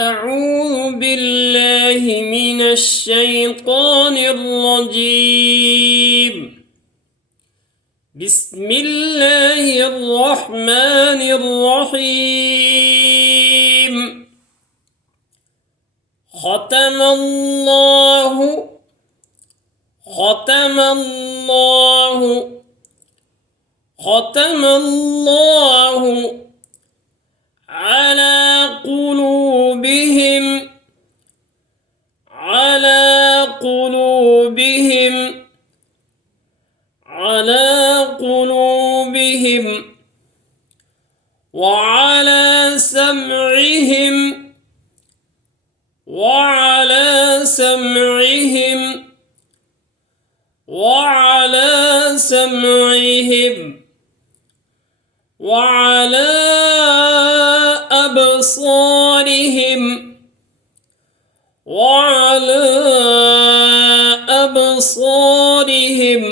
أعوذ بالله من الشيطان الرجيم. بسم الله الرحمن الرحيم. ختم الله ختم الله ختم الله على قلوبهم وعلى سمعهم وعلى سمعهم وعلى سمعهم وعلى أبصارهم وعلى أبصارهم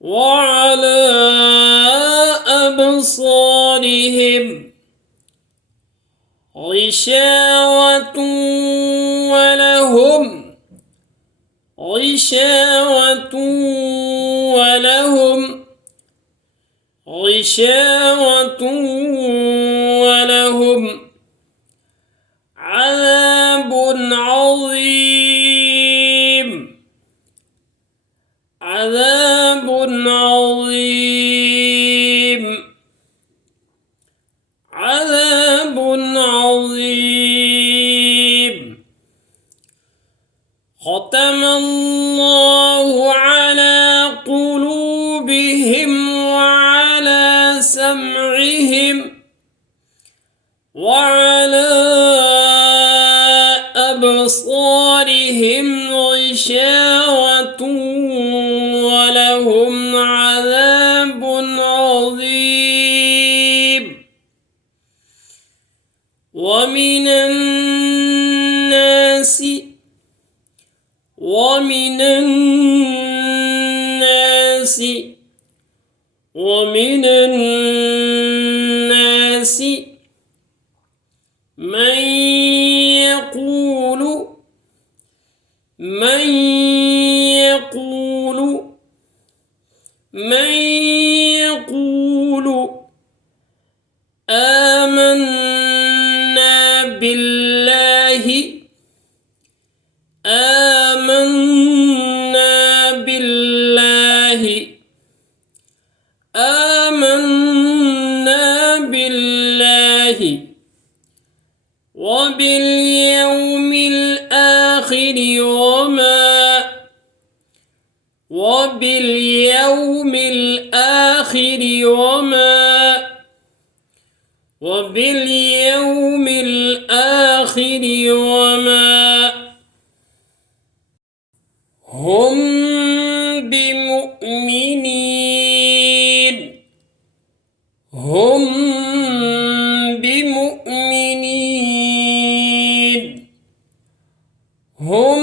وعلى أبصارهم غشاوة ولهم غشاوة ولهم غشاوة ولهم عذاب عظيم عذاب عظيم عذاب عظيم. ختم الله على قلوبهم وعلى سمعهم وعلى أبصارهم غشاوة ولهم عذاب عظيم. ومن الناس ومن الناس ومن الناس من يقول آمنا بالله آمنا بالله آمنا بالله وباليوم الآخر وباليوم الآخر وما هم بمؤمنين هم بمؤمنين هم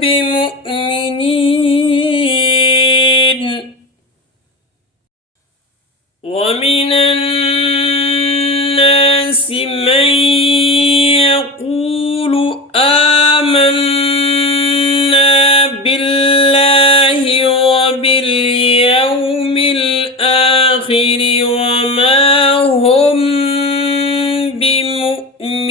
بمؤمنين. ومن الناس من يقول آمنا بالله وباليوم الآخر وما هم بمؤمنين